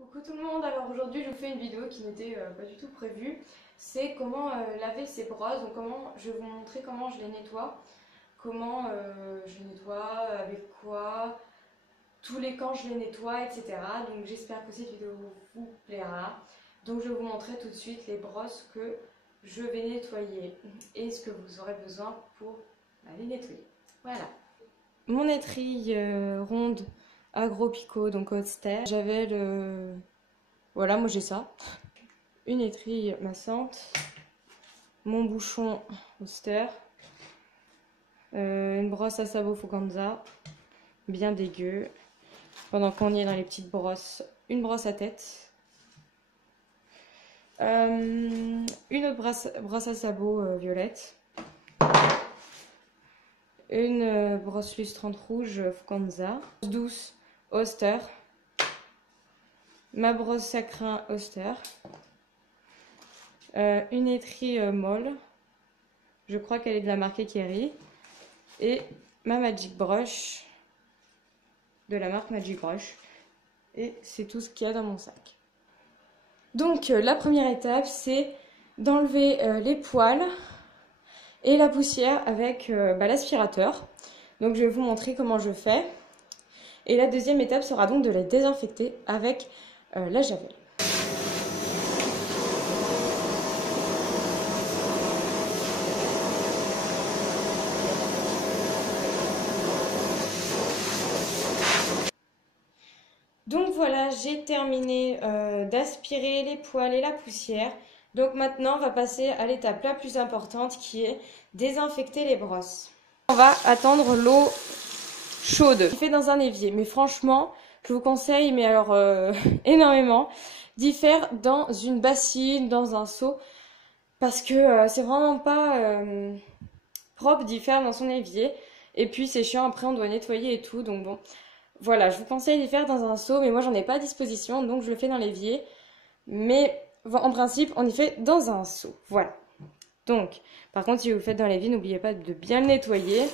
Coucou tout le monde, alors aujourd'hui je vous fais une vidéo qui n'était pas du tout prévue. C'est comment laver ces brosses, donc je vais vous montrer comment je les nettoie. Comment je les nettoie, avec quoi, tous les quand je les nettoie, etc. Donc j'espère que cette vidéo vous plaira. Donc je vais vous montrer tout de suite les brosses que je vais nettoyer et ce que vous aurez besoin pour les nettoyer. Voilà. Mon étrille ronde Agro Pico, donc Odster. J'avais le... Voilà, moi j'ai ça. Une étrille massante. Mon bouchon Odster. Une brosse à sabot Foganza. Bien dégueu. Pendant qu'on y est dans les petites brosses, une brosse à tête. Une autre brosse à sabot violette. Une brosse lustrante rouge Foganza. Douce Oster. Ma brosse à crin Oster. Une étrille molle. Je crois qu'elle est de la marque Kerry. Et ma Magic Brush de la marque Magic Brush. Et c'est tout ce qu'il y a dans mon sac. Donc la première étape, c'est d'enlever les poils et la poussière avec l'aspirateur. Donc je vais vous montrer comment je fais. Et la deuxième étape sera donc de les désinfecter avec la javel. Donc voilà, j'ai terminé d'aspirer les poils et la poussière. Donc maintenant, on va passer à l'étape la plus importante qui est désinfecter les brosses. On va attendre l'eau chaude. Je fais dans un évier, mais franchement, je vous conseille, mais alors énormément, d'y faire dans une bassine, dans un seau, parce que c'est vraiment pas propre d'y faire dans son évier. Et puis c'est chiant, après on doit nettoyer et tout, donc bon. Voilà, je vous conseille d'y faire dans un seau, mais moi j'en ai pas à disposition, donc je le fais dans l'évier. Mais en principe, on y fait dans un seau. Voilà. Donc, par contre, si vous le faites dans l'évier, n'oubliez pas de bien le nettoyer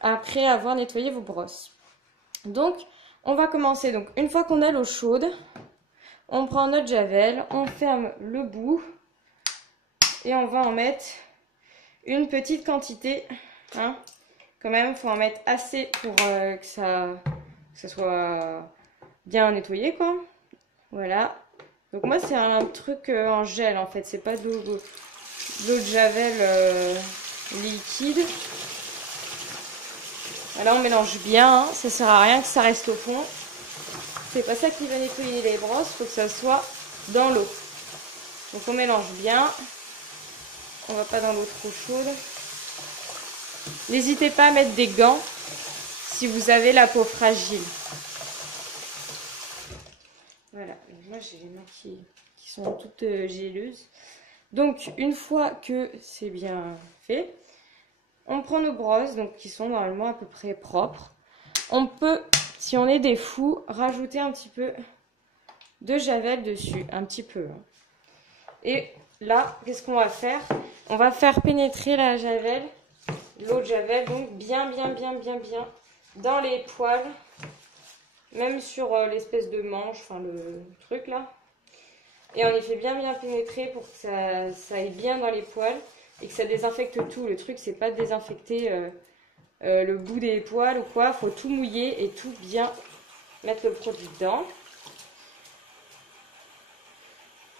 après avoir nettoyé vos brosses. Donc, on va commencer. Donc, une fois qu'on a l'eau chaude, on prend notre javel, on ferme le bout et on va en mettre une petite quantité. Hein. Quand même, il faut en mettre assez pour que ça soit bien nettoyé, quoi. Voilà. Donc moi, c'est un truc en gel, en fait. C'est pas de l'eau de javel liquide. Là, on mélange bien. Hein. Ça sert à rien que ça reste au fond. C'est pas ça qui va nettoyer les brosses. Il faut que ça soit dans l'eau. Donc on mélange bien. On va pas dans l'eau trop chaude. N'hésitez pas à mettre des gants si vous avez la peau fragile. Voilà, moi j'ai les mains qui sont toutes géleuses. Donc une fois que c'est bien fait, on prend nos brosses, donc qui sont normalement à peu près propres. On peut, si on est des fous, rajouter un petit peu de javel dessus, un petit peu. Et là, qu'est-ce qu'on va faire? On va faire pénétrer la javel. L'eau de javel, donc bien dans les poils, même sur l'espèce de manche, enfin le truc là. Et on y fait bien pénétrer pour que ça aille bien dans les poils et que ça désinfecte tout. Le truc, c'est pas de désinfecter le bout des poils ou quoi. Faut tout mouiller et tout bien mettre le produit dedans.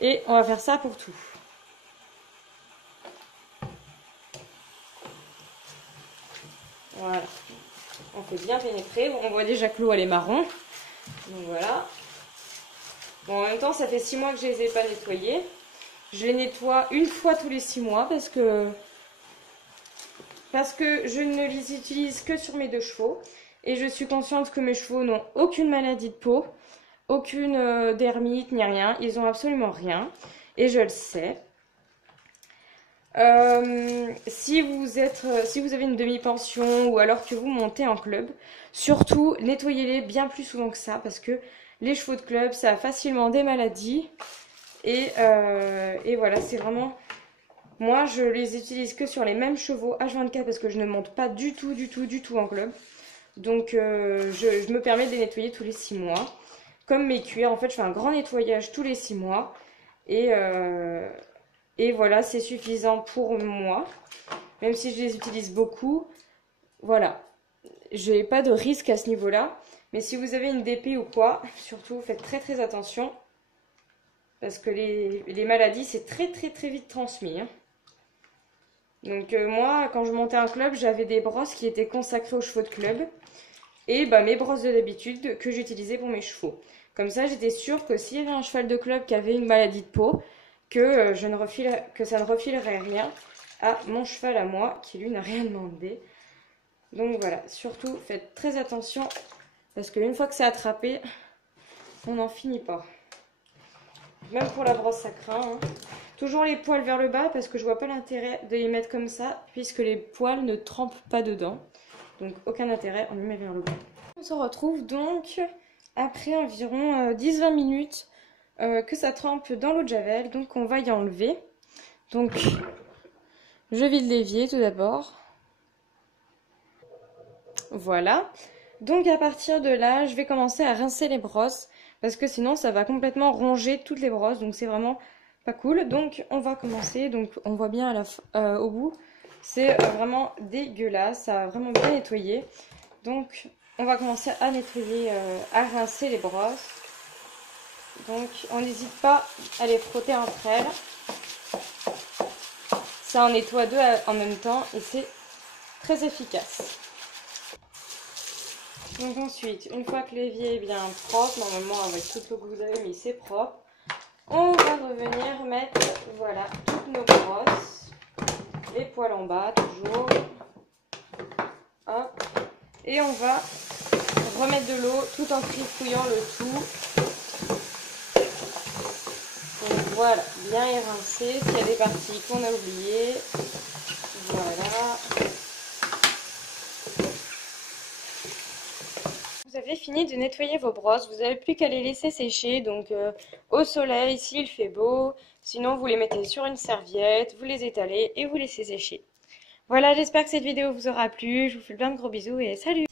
Et on va faire ça pour tout. Voilà, on fait bien pénétrer. Bon, on voit déjà que l'eau elle est marron. Donc voilà. Bon, en même temps, ça fait 6 mois que je les ai pas nettoyés. Je les nettoie une fois tous les 6 mois parce que je ne les utilise que sur mes 2 chevaux. Et je suis consciente que mes chevaux n'ont aucune maladie de peau, aucune dermite ni rien. Ils ont absolument rien. Et je le sais. Si vous avez une demi-pension ou alors que vous montez en club, surtout nettoyez-les bien plus souvent que ça parce que les chevaux de club, ça a facilement des maladies et voilà, c'est vraiment... Moi, je les utilise que sur les mêmes chevaux H24 parce que je ne monte pas du tout en club. Donc, je me permets de les nettoyer tous les 6 mois. comme mes cuirs. En fait, je fais un grand nettoyage tous les 6 mois. Et voilà, c'est suffisant pour moi. Même si je les utilise beaucoup, voilà. J'ai pas de risque à ce niveau-là. Mais si vous avez une DP ou quoi, surtout faites très très attention. Parce que les maladies, c'est très vite transmis. Hein. Donc moi, quand je montais un club, j'avais des brosses qui étaient consacrées aux chevaux de club. Et bah, mes brosses de d'habitude que j'utilisais pour mes chevaux. Comme ça, j'étais sûre que s'il y avait un cheval de club qui avait une maladie de peau, que ça ne refilerait rien à mon cheval à moi, qui lui n'a rien demandé. Donc voilà, surtout faites très attention, parce qu'une fois que c'est attrapé, on n'en finit pas. Même pour la brosse à crin. Hein. Toujours les poils vers le bas, parce que je vois pas l'intérêt de les mettre comme ça, puisque les poils ne trempent pas dedans. Donc aucun intérêt, on les met vers le bas. On se retrouve donc après environ 10-20 minutes que ça trempe dans l'eau de javel. Donc on va y enlever. Donc je vide l'évier tout d'abord. Voilà. Donc à partir de là, je vais commencer à rincer les brosses. Parce que sinon ça va complètement ronger toutes les brosses. Donc c'est vraiment pas cool. Donc on va commencer. Donc on voit bien au bout. C'est vraiment dégueulasse. Ça a vraiment bien nettoyé. Donc on va commencer à nettoyer, à rincer les brosses. Donc on n'hésite pas à les frotter entre elles. Ça en nettoie deux en même temps et c'est très efficace. Donc ensuite, une fois que l'évier est bien propre, normalement avec toute l'eau que vous avez mis c'est propre, on va revenir mettre voilà toutes nos brosses, les poils en bas toujours. Hop. Et on va remettre de l'eau tout en trifouillant le tout. Donc voilà, bien érincer. S'il y a des parties qu'on a oubliées, voilà. Vous avez fini de nettoyer vos brosses, vous n'avez plus qu'à les laisser sécher, donc au soleil s'il fait beau. Sinon vous les mettez sur une serviette, vous les étalez et vous laissez sécher. Voilà, j'espère que cette vidéo vous aura plu. Je vous fais plein de gros bisous et salut!